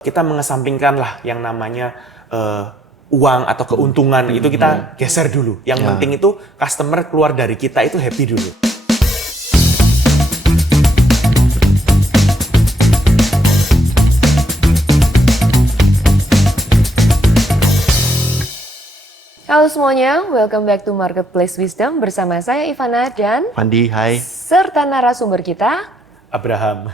Kita mengesampingkan lah yang namanya uang atau keuntungan itu kita geser dulu. Yang penting itu customer keluar dari kita itu happy dulu. Halo semuanya, welcome back to Marketplace Wisdom bersama saya Ivana dan Pandi, hai. serta narasumber kita. Abraham.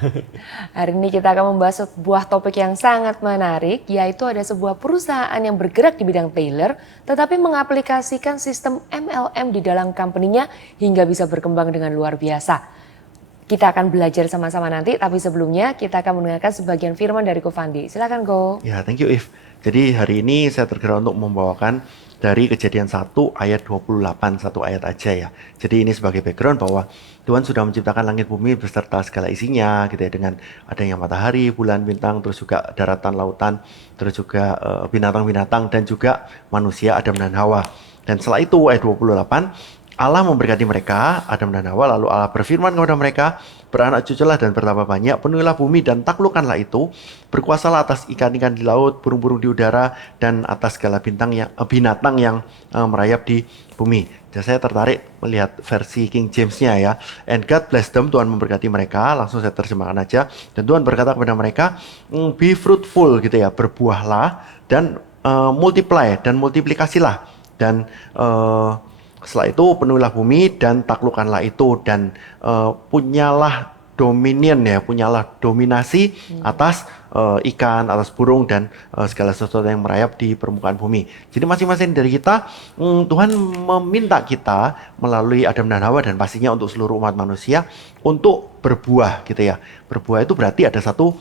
Hari ini kita akan membahas sebuah topik yang sangat menarik, yaitu ada sebuah perusahaan yang bergerak di bidang tailor, tetapi mengaplikasikan sistem MLM di dalam company-nya hingga bisa berkembang dengan luar biasa. Kita akan belajar sama-sama nanti, tapi sebelumnya kita akan mendengarkan sebagian firman dari Ko Fandi. Silakan Ko. Ya, thank you If. Jadi hari ini saya tergerak untuk membawakan dari Kejadian 1 ayat 28, satu ayat aja ya. Jadi ini sebagai background bahwa Tuhan sudah menciptakan langit bumi beserta segala isinya gitu ya, dengan adanya matahari, bulan, bintang, terus juga daratan, lautan, terus juga binatang-binatang dan juga manusia Adam dan Hawa. Dan setelah itu ayat 28, Allah memberkati mereka, Adam dan Hawa, lalu Allah berfirman kepada mereka, beranak cuculah dan bertambah banyak, penuhilah bumi dan taklukkanlah itu, berkuasalah atas ikan-ikan di laut, burung-burung di udara, dan atas segala binatang yang merayap di bumi. Dan saya tertarik melihat versi King James-nya ya. And God bless them, Tuhan memberkati mereka, langsung saya terjemahkan aja. Dan Tuhan berkata kepada mereka, be fruitful gitu ya, berbuahlah dan multiply dan multiplikasilah. Dan setelah itu penuhilah bumi dan taklukkanlah itu dan punyalah dominion ya, punyalah dominasi atas ikan, atas burung dan segala sesuatu yang merayap di permukaan bumi. Jadi masing-masing dari kita Tuhan meminta kita melalui Adam dan Hawa dan pastinya untuk seluruh umat manusia untuk berbuah gitu ya. Berbuah itu berarti ada satu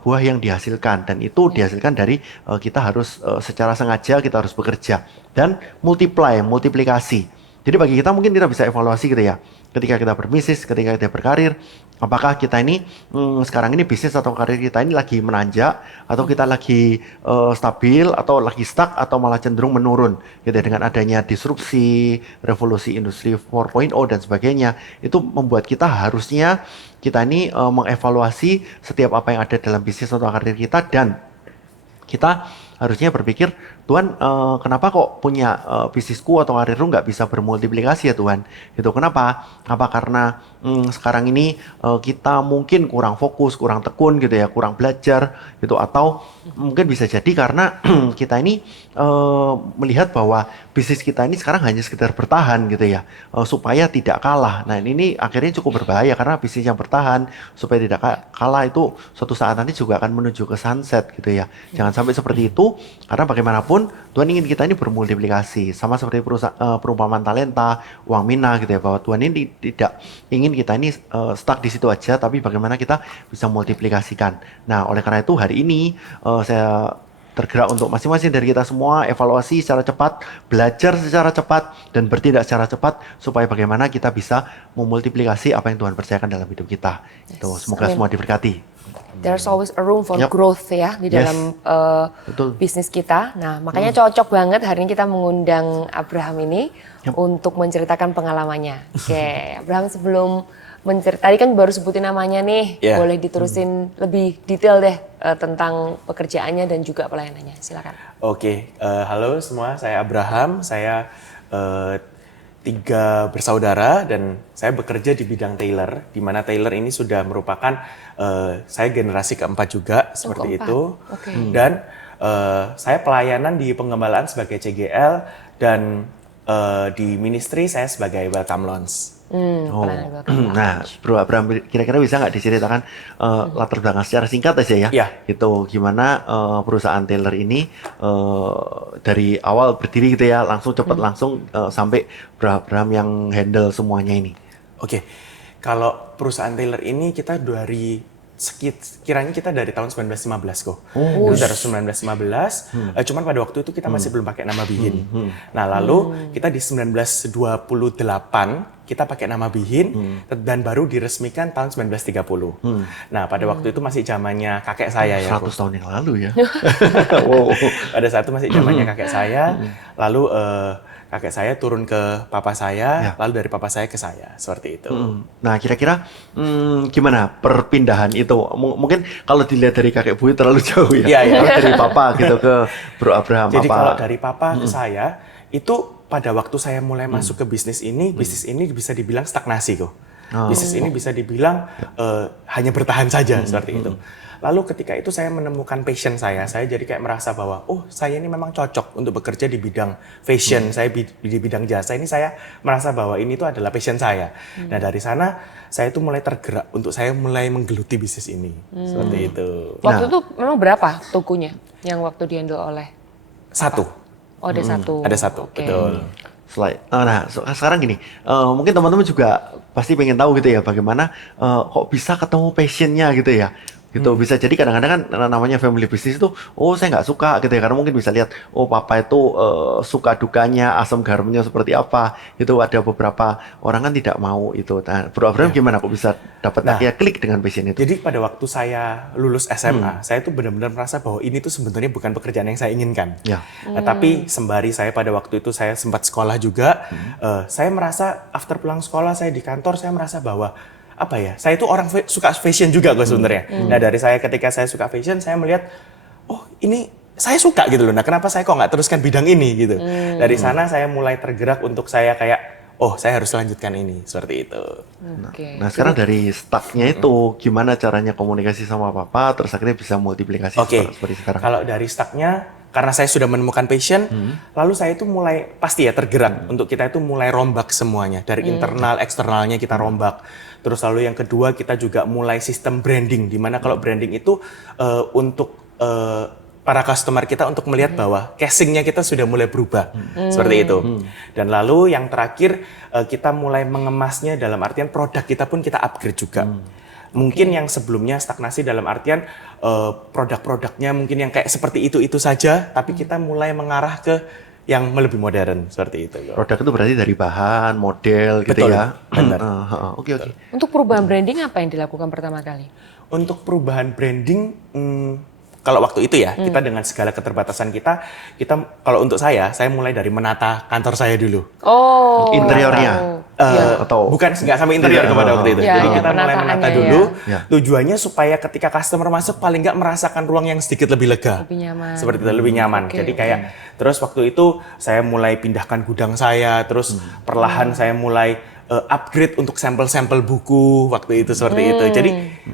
buah yang dihasilkan dan itu dihasilkan dari kita harus secara sengaja kita harus bekerja dan multiplikasi. Jadi bagi kita mungkin kita bisa evaluasi gitu ya. Ketika kita berbisnis, ketika kita berkarir, apakah kita ini sekarang ini bisnis atau karir kita ini lagi menanjak atau kita lagi stabil atau lagi stuck atau malah cenderung menurun gitu ya, dengan adanya disrupsi, revolusi industri 4.0 dan sebagainya. Itu membuat kita harusnya kita ini mengevaluasi setiap apa yang ada dalam bisnis atau karir kita dan kita harusnya berpikir, Tuhan kenapa kok punya bisnisku atau karirku nggak bisa bermultiplikasi ya Tuhan? Gitu. Kenapa? Apa karena sekarang ini kita mungkin kurang fokus, kurang tekun gitu ya, kurang belajar gitu, atau mungkin bisa jadi karena kita ini melihat bahwa bisnis kita ini sekarang hanya sekedar bertahan gitu ya, supaya tidak kalah. Nah ini akhirnya cukup berbahaya karena bisnis yang bertahan supaya tidak kalah itu suatu saat nanti juga akan menuju ke sunset gitu ya. Jangan sampai seperti itu. Karena bagaimanapun Tuhan ingin kita ini bermultiplikasi, sama seperti perumpamaan talenta, uang mina gitu ya, bahwa Tuhan ini tidak ingin kita ini stuck di situ aja, tapi bagaimana kita bisa multiplikasikan. Nah, oleh karena itu hari ini saya tergerak untuk masing-masing dari kita semua evaluasi secara cepat, belajar secara cepat, dan bertindak secara cepat supaya bagaimana kita bisa memultiplikasi apa yang Tuhan percayakan dalam hidup kita. Yes. Itu semoga semua diberkati. There's always a room for growth ya di dalam bisnis kita. Nah, makanya cocok banget hari ini kita mengundang Abraham ini untuk menceritakan pengalamannya. Oke, Abraham sebelum tadi kan baru sebutin namanya nih, boleh diterusin lebih detail deh tentang pekerjaannya dan juga pelayanannya. Silakan. Oke, halo semua, saya Abraham, saya 3 bersaudara dan saya bekerja di bidang tailor, di mana tailor ini sudah merupakan saya generasi keempat juga seperti itu. Dan saya pelayanan di pengembalaan sebagai CGL dan di ministry saya sebagai welcome launch. Nah, Bro Abraham, kira-kira bisa nggak diceritakan latar belakang secara singkat aja ya? Gitu, gimana perusahaan tailor ini dari awal berdiri gitu ya, langsung cepat langsung sampai Bro Abraham yang handle semuanya ini. Oke, kalau perusahaan tailor ini kita kiranya kita dari tahun 1915 kok. Dari 1915, cuman pada waktu itu kita masih belum pakai nama Bihin. Nah lalu kita di 1928 kita pakai nama Bihin dan baru diresmikan tahun 1930. Nah pada waktu itu masih zamannya kakek saya ya. 100 tahun yang lalu ya. Pada saat itu masih zamannya kakek saya. Lalu kakek saya turun ke papa saya, lalu dari papa saya ke saya, seperti itu. Nah, kira-kira gimana perpindahan itu? Mungkin kalau dilihat dari kakek buyut terlalu jauh ya. Iya. Dari papa gitu ke Bro Abraham. Jadi kalau dari papa ke saya, itu pada waktu saya mulai masuk ke bisnis ini bisa dibilang stagnasi kok. Bisnis ini bisa dibilang hanya bertahan saja seperti itu. Lalu ketika itu saya menemukan passion saya jadi kayak merasa bahwa saya ini memang cocok untuk bekerja di bidang fashion, saya di bidang jasa ini saya merasa bahwa ini tuh adalah passion saya. Nah dari sana saya itu mulai tergerak untuk saya mulai menggeluti bisnis ini seperti itu. Waktu itu memang berapa tokonya yang waktu dihandle oleh? Satu. Oh ada satu. Ada satu, Okay. betul. Nah, sekarang gini, mungkin teman-teman juga pasti pengen tahu gitu ya, bagaimana kok bisa ketemu passionnya gitu ya. Gitu bisa jadi kadang-kadang kan namanya family business itu saya nggak suka gitu ya, karena mungkin bisa lihat papa itu suka dukanya asam garamnya seperti apa, itu ada beberapa orang kan tidak mau itu. Nah, Bro Abraham gimana kok bisa dapat akhirnya klik dengan passion itu? Jadi pada waktu saya lulus SMA, saya tuh benar-benar merasa bahwa ini tuh sebenarnya bukan pekerjaan yang saya inginkan. Tapi sembari saya pada waktu itu saya sempat sekolah juga, saya merasa after pulang sekolah saya di kantor saya merasa bahwa saya itu orang suka fashion juga kok sebenarnya. Nah dari saya ketika saya suka fashion, saya melihat, ini saya suka gitu loh. Nah kenapa saya kok nggak teruskan bidang ini gitu. Dari sana saya mulai tergerak untuk saya kayak, saya harus lanjutkan ini, seperti itu. Nah sekarang dari stucknya itu, gimana caranya komunikasi sama papa, terus akhirnya bisa multiplikasi seperti sekarang? Kalau dari stucknya, karena saya sudah menemukan passion, lalu saya itu mulai pasti ya tergerak untuk kita itu mulai rombak semuanya. Dari internal, eksternalnya kita rombak. Terus lalu yang kedua kita juga mulai sistem branding, di mana kalau branding itu untuk para customer kita untuk melihat bahwa casingnya kita sudah mulai berubah, seperti itu. Dan lalu yang terakhir kita mulai mengemasnya dalam artian produk kita pun kita upgrade juga. Mungkin yang sebelumnya stagnasi dalam artian produk-produknya mungkin yang kayak seperti itu saja, tapi kita mulai mengarah ke yang lebih modern seperti itu. Produk itu berarti dari bahan, model gitu. Betul, ya. benar. Oke. Untuk perubahan branding apa yang dilakukan pertama kali? Untuk perubahan branding, kalau waktu itu ya, kita dengan segala keterbatasan kita kalau untuk saya mulai dari menata kantor saya dulu. Interiornya? Atau bukan, nggak sampai interior kepada waktu itu. Jadi kita mulai menata dulu, tujuannya supaya ketika customer masuk paling nggak merasakan ruang yang sedikit lebih lega. Lebih nyaman. Seperti itu, lebih nyaman. Jadi kayak, terus waktu itu saya mulai pindahkan gudang saya, terus perlahan saya mulai upgrade untuk sampel-sampel buku waktu itu seperti itu. Jadi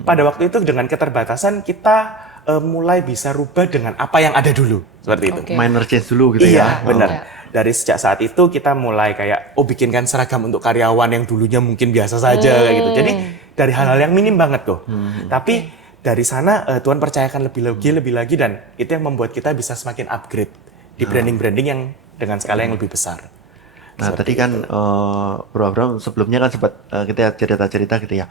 pada waktu itu dengan keterbatasan kita mulai bisa rubah dengan apa yang ada dulu seperti itu. Minor change dulu gitu ya. Iya, benar. Dari sejak saat itu kita mulai kayak bikinkan seragam untuk karyawan yang dulunya mungkin biasa saja kayak gitu. Jadi dari hal-hal yang minim banget tuh. Tapi dari sana Tuhan percayakan lebih lagi dan itu yang membuat kita bisa semakin upgrade di branding-branding yang dengan skala yang lebih besar. Nah tadi kan Bro Abraham sebelumnya kan sempat kita cerita-cerita gitu ya.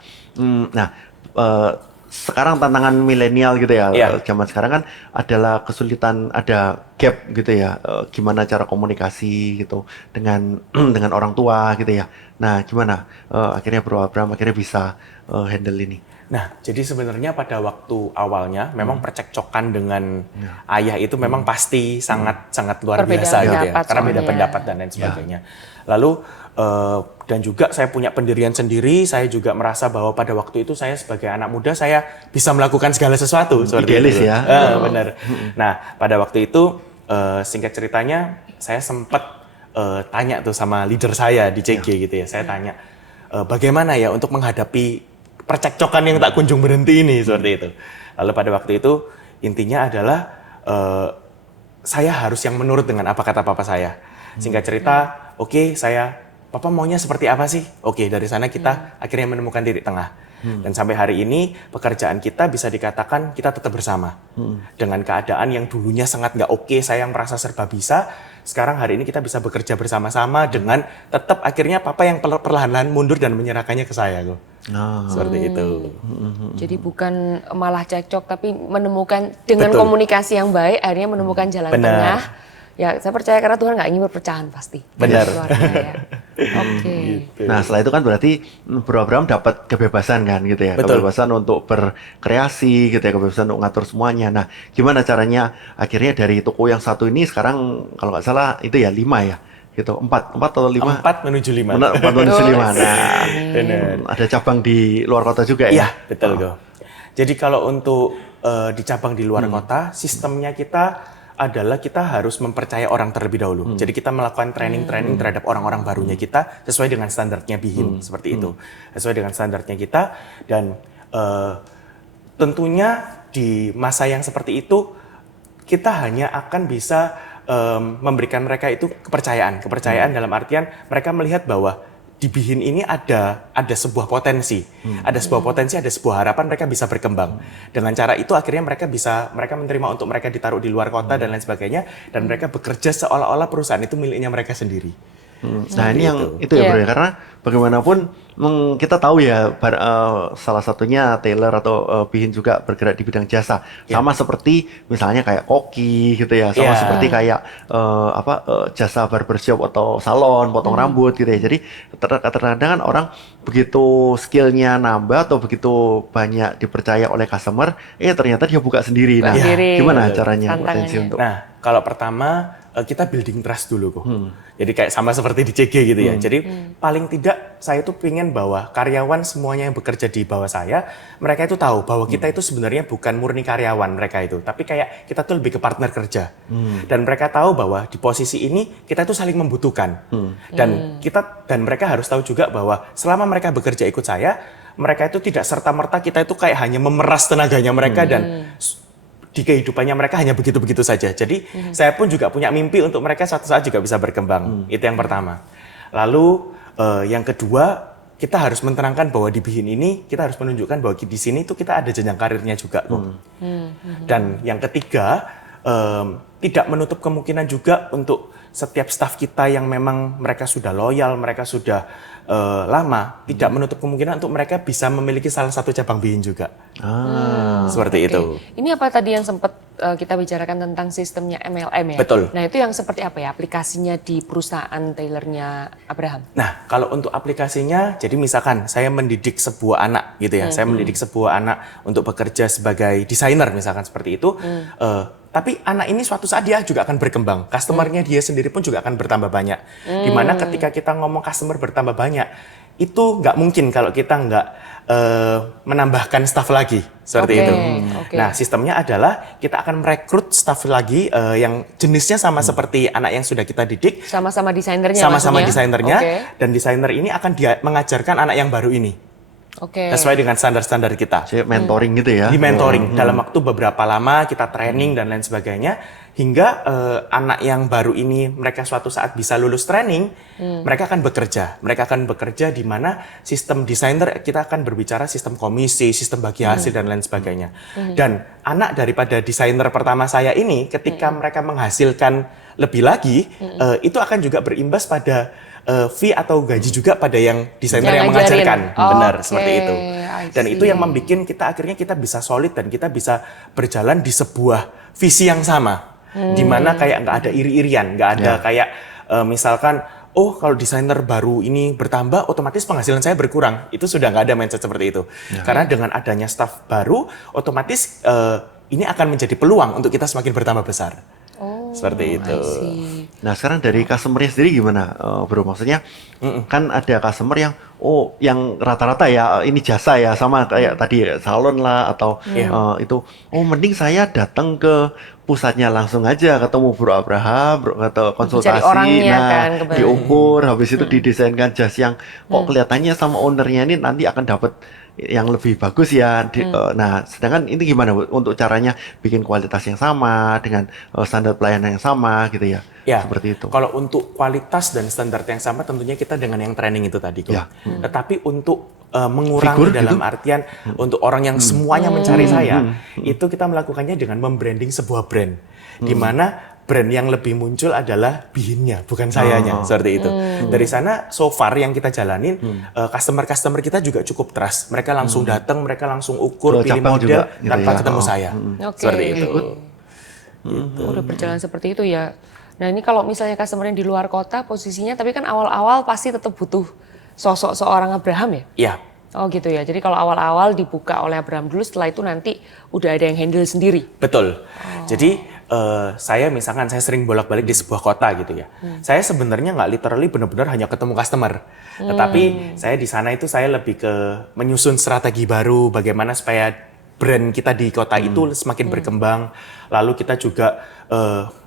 Sekarang tantangan milenial gitu ya, zaman sekarang kan adalah kesulitan, ada gap gitu ya, gimana cara komunikasi gitu dengan dengan orang tua gitu ya. Nah gimana akhirnya Bro Abraham akhirnya bisa handle ini? Nah jadi sebenarnya pada waktu awalnya memang percekcokan dengan ayah itu memang pasti sangat luar biasa gitu ya, karena beda pendapat dan lain sebagainya. Lalu dan juga saya punya pendirian sendiri, saya juga merasa bahwa pada waktu itu saya sebagai anak muda saya bisa melakukan segala sesuatu seperti idealis itu. Ya. Benar. Nah pada waktu itu singkat ceritanya saya sempat tanya tuh sama leader saya di CG gitu ya, saya tanya bagaimana ya untuk menghadapi percekcokan yang tak kunjung berhenti ini seperti itu. Lalu pada waktu itu intinya adalah saya harus yang menurut dengan apa kata papa saya. Singkat cerita, Papa maunya seperti apa sih? Dari sana kita akhirnya menemukan titik tengah. Dan sampai hari ini pekerjaan kita bisa dikatakan kita tetap bersama. Dengan keadaan yang dulunya sangat nggak oke, saya yang merasa serba bisa. Sekarang hari ini kita bisa bekerja bersama-sama dengan tetap akhirnya papa yang perlahan-lahan mundur dan menyerahkannya ke saya. Seperti itu. Jadi bukan malah cekcok, tapi menemukan dengan komunikasi yang baik, akhirnya menemukan jalan tengah. Ya, saya percaya karena Tuhan nggak ingin perpecahan pasti. Benar. Gitu. Nah, setelah itu kan berarti Bro Abraham dapat kebebasan kan gitu ya. Betul. Kebebasan untuk berkreasi gitu ya, kebebasan untuk ngatur semuanya. Nah, gimana caranya akhirnya dari toko yang satu ini sekarang kalau nggak salah itu ya 5 ya gitu. 4 atau 5? 4 menuju 5. 4 menuju 5. Nah, Benar. ada cabang di luar kota juga Iya, ya? betul kok. Jadi kalau untuk di cabang di luar kota, sistemnya kita adalah kita harus mempercaya orang terlebih dahulu. Jadi kita melakukan training-training terhadap orang-orang barunya kita sesuai dengan standarnya BIHIM, seperti itu. Sesuai dengan standarnya kita, dan tentunya di masa yang seperti itu kita hanya akan bisa memberikan mereka itu kepercayaan dalam artian mereka melihat bahwa di BIHIN ini ada sebuah potensi, ada sebuah harapan mereka bisa berkembang. Dengan cara itu akhirnya mereka menerima untuk mereka ditaruh di luar kota dan lain sebagainya, dan mereka bekerja seolah-olah perusahaan itu miliknya mereka sendiri. Nah ini yang itu ya bro ya, karena bagaimanapun kita tahu ya salah satunya Taylor atau BIHIN juga bergerak di bidang jasa, sama seperti misalnya kayak koki gitu ya, sama seperti kayak jasa barbershop atau salon potong rambut gitu ya. Jadi terkadang kan orang begitu skillnya nambah atau begitu banyak dipercaya oleh customer, ternyata dia buka sendiri. Nah, gimana caranya potensi untuk? Nah, kalau pertama kita building trust dulu kok. Jadi kayak sama seperti di CG gitu ya. Jadi paling tidak saya tuh pengen bahwa karyawan semuanya yang bekerja di bawah saya, mereka itu tahu bahwa kita itu sebenarnya bukan murni karyawan mereka itu, tapi kayak kita tuh lebih ke partner kerja. Dan mereka tahu bahwa di posisi ini kita itu saling membutuhkan. Dan mereka harus tahu juga bahwa selama mereka bekerja ikut saya, mereka itu tidak serta-merta kita itu kayak hanya memeras tenaganya mereka dan di kehidupannya mereka hanya begitu-begitu saja. Jadi saya pun juga punya mimpi untuk mereka suatu saat juga bisa berkembang. Itu yang pertama. Lalu yang kedua, kita harus menerangkan bahwa di BIHIN ini kita harus menunjukkan bahwa di sini itu kita ada jenjang karirnya juga kok. Dan yang ketiga, tidak menutup kemungkinan juga untuk setiap staf kita yang memang mereka sudah loyal, mereka sudah lama, tidak menutup kemungkinan untuk mereka bisa memiliki salah satu cabang BIHIN juga. Seperti itu. Ini apa tadi yang sempat kita bicarakan tentang sistemnya MLM ya? Betul. Nah itu yang seperti apa ya aplikasinya di perusahaan Taylornya Abraham? Nah kalau untuk aplikasinya, jadi misalkan saya mendidik sebuah anak gitu ya, saya mendidik sebuah anak untuk bekerja sebagai desainer misalkan seperti itu, tapi anak ini suatu saat dia juga akan berkembang, customernya dia sendiri pun juga akan bertambah banyak. Dimana ketika kita ngomong customer bertambah banyak, itu nggak mungkin kalau kita nggak menambahkan staff lagi seperti itu. Nah sistemnya adalah kita akan merekrut staff lagi yang jenisnya sama seperti anak yang sudah kita didik. Sama-sama desainernya. Sama-sama desainernya, dan desainer ini akan mengajarkan anak yang baru ini. Sesuai dengan standar-standar kita. Mentoring gitu ya? Di mentoring dalam waktu beberapa lama kita training dan lain sebagainya, hingga anak yang baru ini mereka suatu saat bisa lulus training, mereka akan bekerja. Mereka akan bekerja di mana sistem desainer kita akan berbicara sistem komisi, sistem bagi hasil dan lain sebagainya. Dan anak daripada desainer pertama saya ini, ketika mereka menghasilkan lebih lagi, itu akan juga berimbas pada fee atau gaji juga pada yang desainer yang mengajarkan. Benar, seperti itu. Dan itu yang membuat kita bisa solid dan kita bisa berjalan di sebuah visi yang sama. Di mana kayak nggak ada iri-irian, nggak ada kayak misalkan, oh kalau desainer baru ini bertambah, otomatis penghasilan saya berkurang. Itu sudah nggak ada mindset seperti itu. Karena dengan adanya staff baru, otomatis ini akan menjadi peluang untuk kita semakin bertambah besar. Seperti itu. Nah sekarang dari customer-nya sendiri gimana bro? Maksudnya kan ada customer yang yang rata-rata ya ini jasa ya, sama kayak tadi salon lah atau itu mending saya datang ke pusatnya langsung aja, ketemu Bro Abraham, atau konsultasi, diukur, habis itu didesainkan jas yang kok kelihatannya sama ownernya ini nanti akan dapat yang lebih bagus ya. Nah, sedangkan ini gimana Bu, untuk caranya bikin kualitas yang sama dengan standar pelayanan yang sama gitu ya? Ya, seperti itu. Kalau untuk kualitas dan standar yang sama tentunya kita dengan yang training itu tadi kok. Tetapi untuk mengurangi dalam artian untuk orang yang semuanya mencari saya, itu kita melakukannya dengan membranding sebuah brand. Di mana brand yang lebih muncul adalah BIHIN-nya, bukan sayanya, seperti itu. Dari sana, so far yang kita jalanin, customer-customer kita juga cukup trust. Mereka langsung datang, mereka langsung ukur, pilih model, tanpa ketemu saya. Seperti itu. Udah berjalan seperti itu ya. Nah ini kalau misalnya customer yang di luar kota posisinya, tapi kan awal-awal pasti tetap butuh sosok seorang Abraham ya? Iya. Oh gitu ya, jadi kalau awal-awal dibuka oleh Abraham dulu, setelah itu nanti udah ada yang handle sendiri? Betul. Jadi saya misalkan saya sering bolak-balik di sebuah kota gitu ya. Saya sebenarnya nggak literally benar-benar hanya ketemu customer. Tetapi saya di sana itu saya lebih ke menyusun strategi baru bagaimana supaya brand kita di kota itu semakin berkembang. Lalu kita juga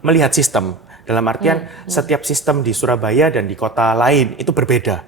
melihat sistem. Dalam artian setiap sistem di Surabaya dan di kota lain itu berbeda.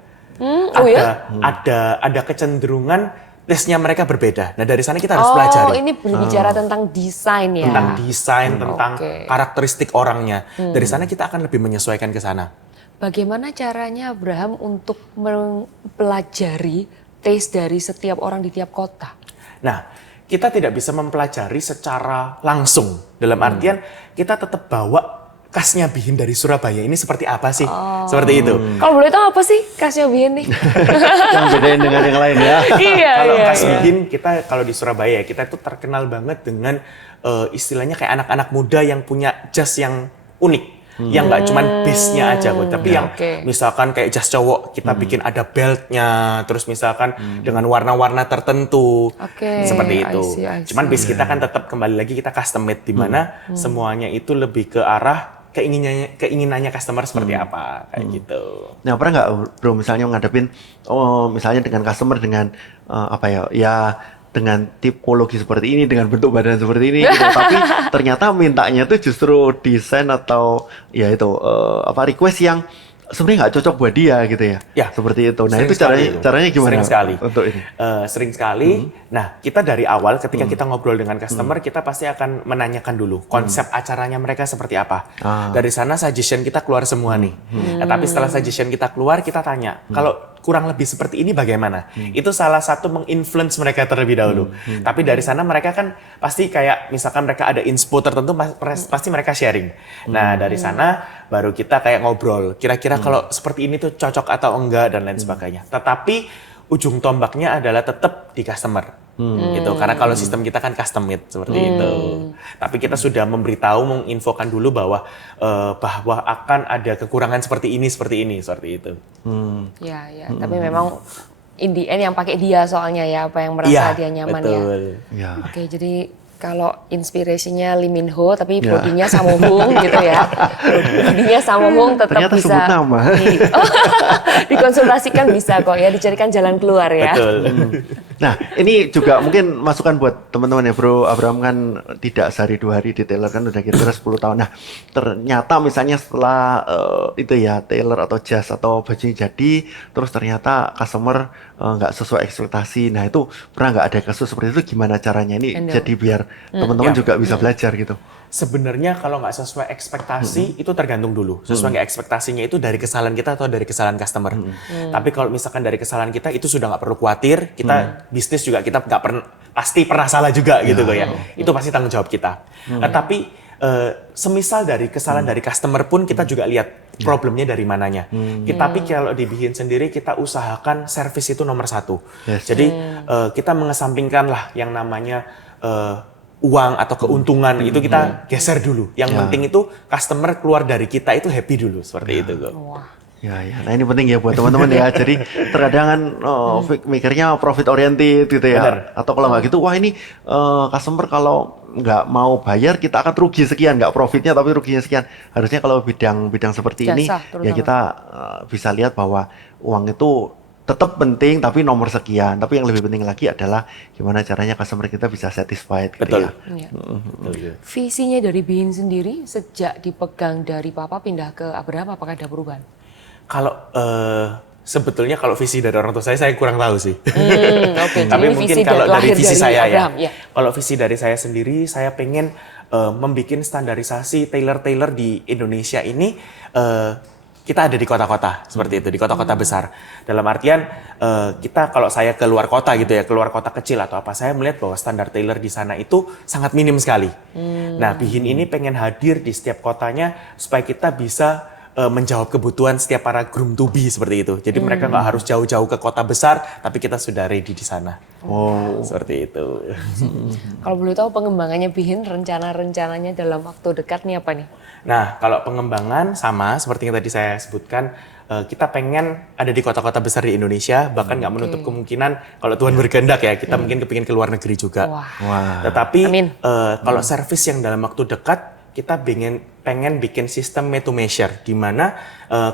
Ada kecenderungan tesnya mereka berbeda. Nah dari sana kita harus pelajari. Oh, ini berbicara tentang desain ya? Tentang desain, tentang karakteristik orangnya. Dari sana kita akan lebih menyesuaikan ke sana. Bagaimana caranya Abraham untuk mempelajari taste dari setiap orang di tiap kota? Nah, kita tidak bisa mempelajari secara langsung. Dalam artian kita tetap bawa khasnya Bihin dari Surabaya ini seperti apa sih? Seperti itu. Kalau boleh tahu apa sih khasnya Bihin nih? Yang bedain dengan yang lain ya. Kalau khas Bihin, kita kalau di Surabaya kita itu terkenal banget dengan istilahnya kayak anak-anak muda yang punya jas yang unik. Yang nggak cuman base-nya aja kok, tapi yang misalkan kayak jas cowok kita bikin ada belt-nya, terus misalkan dengan warna-warna tertentu, seperti itu. I see. Cuman base kita kan tetap kembali lagi kita custom made di mana semuanya itu lebih ke arah keinginannya customer seperti apa kayak gitu. Nah pernah nggak bro misalnya ngadepin, misalnya dengan customer dengan dengan tipologi seperti ini, dengan bentuk badan seperti ini, gitu. Tapi ternyata mintanya tuh justru desain atau request yang sebenarnya nggak cocok buat dia gitu ya. Ya, seperti itu. Nah itu sekali. caranya gimana? Sering sekali. Untuk ini. Sering sekali. Nah kita dari awal ketika kita ngobrol dengan customer, kita pasti akan menanyakan dulu konsep acaranya mereka seperti apa. Dari sana suggestion kita keluar semua nih. Nah, tapi setelah suggestion kita keluar, kita tanya kalau kurang lebih seperti ini bagaimana? Itu salah satu menginfluence mereka terlebih dahulu. Tapi dari sana mereka kan pasti kayak misalkan mereka ada inspo tertentu pasti mereka sharing. Nah dari sana baru kita kayak ngobrol. Kira-kira kalau seperti ini tuh cocok atau enggak dan lain sebagainya. Tetapi ujung tombaknya adalah tetap di customer. Gitu. Karena kalau sistem kita kan custom made seperti itu. Tapi kita sudah memberitahu, menginfokan dulu bahwa akan ada kekurangan seperti ini, seperti itu. Ya. Tapi memang in the end yang pakai dia soalnya ya, apa yang merasa dia nyaman betul. Ya. Oke, jadi kalau inspirasinya Lee Min Ho tapi bodinya Sammo Hung gitu ya. Bodinya Sammo Hung tetap ternyata bisa sebut nama. dikonsultasikan bisa kok ya, dicarikan jalan keluar ya. Betul. Nah, ini juga mungkin masukan buat teman-teman ya, Bro. Abraham kan tidak sehari 2 hari di tailor, kan udah kira-kira 10 tahun. Nah, ternyata misalnya setelah tailor atau jas atau bajunya jadi, terus ternyata customer nggak sesuai ekspektasi. Nah, itu pernah nggak ada kasus seperti itu? Gimana caranya ini jadi biar teman-teman juga bisa belajar gitu? Sebenarnya kalau nggak sesuai ekspektasi itu tergantung dulu. Sesuai nggak ekspektasinya itu dari kesalahan kita atau dari kesalahan customer. Tapi kalau misalkan dari kesalahan kita itu sudah nggak perlu khawatir. Kita bisnis juga kita nggak pasti pernah salah juga gitu kok ya. Itu pasti tanggung jawab kita. Tapi semisal dari kesalahan dari customer pun kita juga lihat problemnya dari mananya. Tapi kalau di Bihin sendiri kita usahakan service itu nomor 1. Jadi kita mengesampingkan lah yang namanya uang atau keuntungan itu kita geser dulu. Yang penting itu customer keluar dari kita itu happy dulu seperti itu kok. Ya. Nah ini penting ya buat teman-teman ya. Jadi terkadang kan mikirnya profit oriented gitu ya. Benar. Atau kalau nggak gitu, wah ini customer kalau nggak mau bayar kita akan rugi sekian, nggak profitnya tapi ruginya sekian. Harusnya kalau bidang seperti ini ya kita bisa lihat bahwa uang itu tetap penting tapi nomor sekian. Tapi yang lebih penting lagi adalah gimana caranya customer kita bisa satisfied gitu. Betul. Ya. Visinya dari Bihin sendiri sejak dipegang dari Papa pindah ke Abraham, apakah ada perubahan? Kalau sebetulnya kalau visi dari orang tua saya kurang tahu sih. Tapi mungkin kalau dari visi saya kalau visi dari saya sendiri, saya pengen membuat standarisasi tailor-tailor di Indonesia ini. Kita ada di kota-kota seperti itu, di kota-kota besar. Dalam artian kita kalau saya keluar kota gitu ya, keluar kota kecil atau apa, saya melihat bahwa standar tailor di sana itu sangat minim sekali. Nah, Bihin ini pengen hadir di setiap kotanya supaya kita bisa menjawab kebutuhan setiap para groom to be seperti itu. Jadi mereka nggak harus jauh-jauh ke kota besar, tapi kita sudah ready di sana. Seperti itu. Kalau boleh tahu pengembangannya Bihin, rencananya dalam waktu dekat nih apa nih? Nah, kalau pengembangan sama seperti yang tadi saya sebutkan, kita pengen ada di kota-kota besar di Indonesia, bahkan nggak menutup kemungkinan kalau Tuhan berkehendak ya, kita mungkin kepingin ke luar negeri juga. Tetapi kalau servis yang dalam waktu dekat, kita pengen bikin sistem made to measure, di mana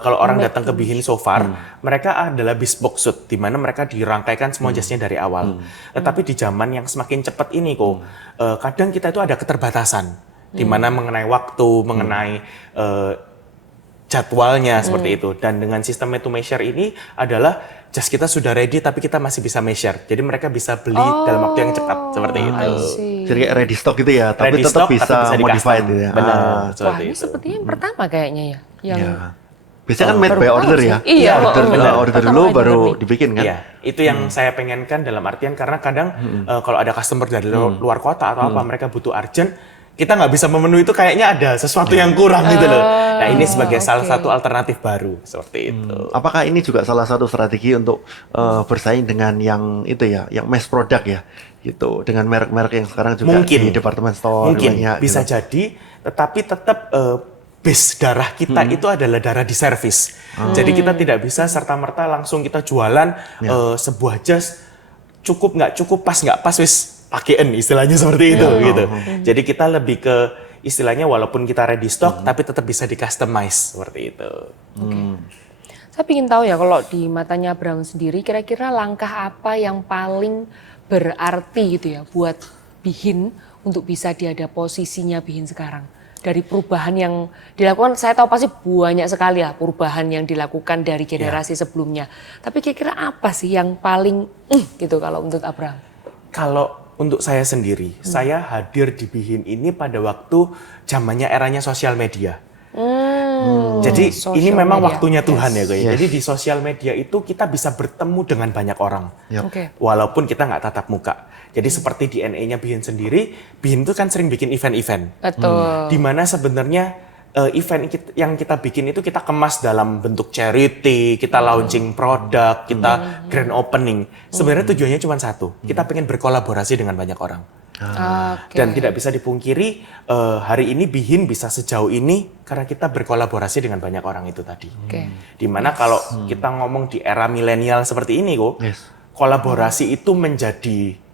kalau orang datang ke Bihin so far, mereka adalah bespoke suit, di mana mereka dirangkaikan semua jasnya dari awal. Tetapi di zaman yang semakin cepat ini kok, kadang kita itu ada keterbatasan, di mana mengenai waktu, mengenai jadwalnya seperti itu. Dan dengan sistem made to measure ini adalah jas kita sudah ready tapi kita masih bisa measure. Jadi mereka bisa beli dalam waktu yang cepat seperti itu. Jadi kayak ready stock gitu ya, tapi Ready tetap stock, bisa tapi bisa modified di-custom. gitu ya. Benar, Wah, seperti ini itu. sepertinya yang pertama kayaknya ya. Yang Biasanya kan made baru by tahu order sih. ya. Iya, Order pertama dulu kali baru denger nih. dibikin kan. Iya, itu yang saya pengenkan dalam artian karena kadang kalau ada customer dari luar kota atau apa mereka butuh urgent, kita nggak bisa memenuhi itu, kayaknya ada sesuatu yang kurang gitu loh. Nah ini sebagai salah satu alternatif baru seperti itu. Apakah ini juga salah satu strategi untuk bersaing dengan yang itu ya, yang mass product ya, gitu, dengan merek-merek yang sekarang juga di department store mungkin banyak, bisa gitu. jadi, tetapi tetap base darah kita itu adalah darah di servis. Jadi kita tidak bisa serta-merta langsung kita jualan sebuah jas cukup nggak cukup, pas nggak pas, wis pakein istilahnya seperti itu gitu. Jadi kita lebih ke istilahnya walaupun kita ready stock tapi tetap bisa di customize seperti itu. Saya ingin tahu ya, kalau di matanya Abraham sendiri, kira-kira langkah apa yang paling berarti gitu ya buat Bihin untuk bisa ada posisinya Bihin sekarang? Dari perubahan yang dilakukan, saya tahu pasti banyak sekali ya perubahan yang dilakukan dari generasi sebelumnya. Tapi kira-kira apa sih yang paling gitu kalau menurut Abraham? Kalau untuk saya sendiri, saya hadir di Bihin ini pada waktu zamannya eranya sosial media. Jadi ini memang waktunya Tuhan ya guys. Jadi di sosial media itu kita bisa bertemu dengan banyak orang, walaupun kita nggak tatap muka. Jadi seperti DNA-nya Bihin sendiri, Bihin itu kan sering bikin event-event. Betul. Di mana sebenarnya event yang kita bikin itu kita kemas dalam bentuk charity, kita launching produk, kita grand opening. Sebenarnya tujuannya cuma satu, kita pengen berkolaborasi dengan banyak orang. Dan tidak bisa dipungkiri hari ini Bihin bisa sejauh ini karena kita berkolaborasi dengan banyak orang itu tadi. Dimana kalau kita ngomong di era milenial seperti ini kok, kolaborasi itu menjadi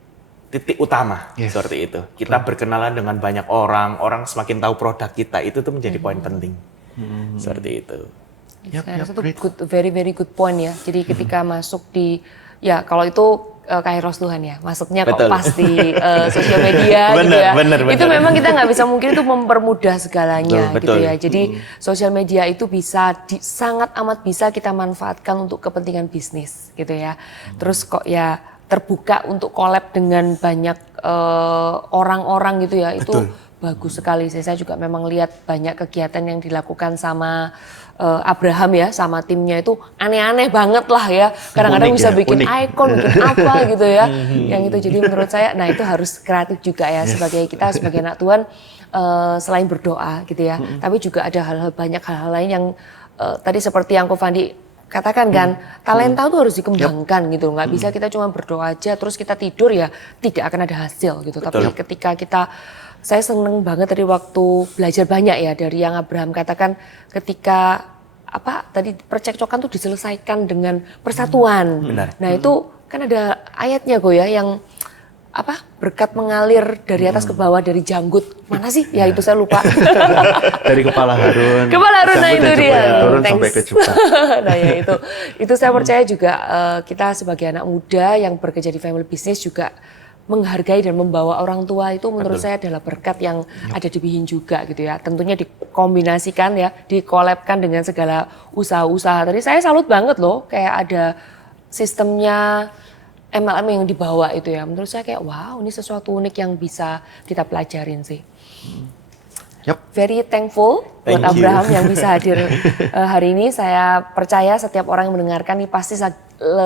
titik utama seperti itu. Kita berkenalan dengan banyak orang, orang semakin tahu produk kita, itu tuh menjadi poin penting. Seperti itu. Saya rasa itu very good point ya. Jadi ketika masuk di, ya kalau itu kairos Tuhan ya, masuknya kok pas di sosial media gitu ya. Itu memang kita nggak bisa mungkin itu mempermudah segalanya gitu ya. Jadi sosial media itu bisa sangat amat bisa kita manfaatkan untuk kepentingan bisnis gitu ya. Terus kok ya terbuka untuk collab dengan banyak orang-orang gitu ya. Itu bagus sekali. Saya juga memang lihat banyak kegiatan yang dilakukan sama Abraham ya, sama timnya itu aneh-aneh banget lah ya. Kadang-kadang bisa bikin ikon, bikin apa gitu ya. Yang itu jadi menurut saya, nah itu harus kreatif juga ya sebagai kita sebagai anak Tuhan, selain berdoa gitu ya. Tapi juga ada banyak hal-hal lain yang tadi seperti yang Ko Fandi katakan kan, talenta itu harus dikembangkan gitu. Nggak bisa kita cuma berdoa aja terus kita tidur ya tidak akan ada hasil gitu. Tapi ketika saya seneng banget dari waktu belajar banyak ya dari yang Abraham katakan, ketika tadi percekcokan tuh diselesaikan dengan persatuan. Nah itu kan ada ayatnya kok ya yang berkat mengalir dari atas ke bawah, dari janggut mana sih ya itu saya lupa. Dari kepala Harun. Nah itu dia turun sampai ke jubah. Nah ya itu saya percaya juga kita sebagai anak muda yang bekerja di family business juga menghargai dan membawa orang tua itu menurut saya adalah berkat yang ada di Bihin juga gitu ya. Tentunya dikombinasikan ya, dikolabkan dengan segala usaha-usaha. Tadi saya salut banget loh, kayak ada sistemnya MLM yang dibawa itu ya. Menurut saya kayak wow, ini sesuatu unik yang bisa kita pelajarin sih. Very thankful buat Abraham yang bisa hadir hari ini. Saya percaya setiap orang yang mendengarkan ini pasti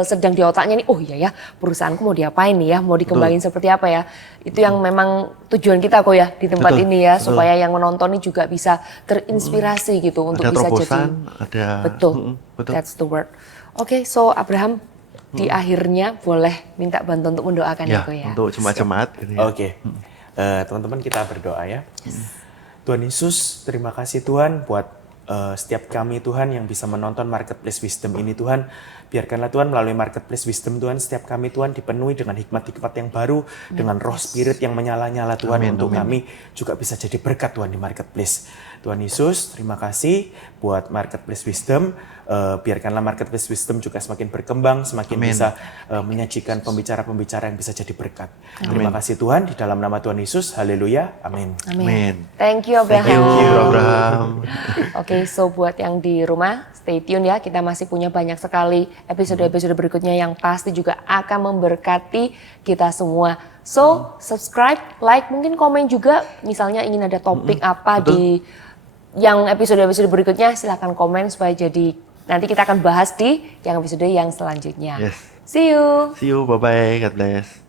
sedang di otaknya nih, oh iya ya perusahaanku mau diapain nih ya, mau dikembangin seperti apa ya. Itu yang memang tujuan kita kok ya di tempat ini ya, supaya yang menonton ini juga bisa terinspirasi gitu untuk bisa jadi. Betul, that's the word. Oke, so Abraham, di akhirnya boleh minta bantuan untuk mendoakan ya, ya. Untuk jemaat-jemaat. Gitu ya. Oke, teman-teman kita berdoa ya. Tuhan Yesus, terima kasih Tuhan buat setiap kami Tuhan yang bisa menonton Marketplace Wisdom ini Tuhan, biarkanlah Tuhan melalui Marketplace Wisdom Tuhan, setiap kami Tuhan dipenuhi dengan hikmat-hikmat yang baru, dengan roh spirit yang menyala-nyala Tuhan, untuk kami juga bisa jadi berkat Tuhan di Marketplace. Tuhan Yesus, terima kasih buat Marketplace Wisdom. Biarkanlah Marketplace Wisdom juga semakin berkembang, semakin bisa menyajikan pembicara-pembicara yang bisa jadi berkat. Terima kasih Tuhan, di dalam nama Tuhan Yesus, haleluya, amin. Amin. Thank you Abraham. Thank you Abraham. Oke, so buat yang di rumah, stay tune ya, kita masih punya banyak sekali episode-episode berikutnya yang pasti juga akan memberkati kita semua. So, subscribe, like, mungkin komen juga, misalnya ingin ada topik apa di yang episode-episode berikutnya, silahkan komen supaya jadi nanti kita akan bahas di yang episode yang selanjutnya. Yes. See you. See you, bye-bye, God bless.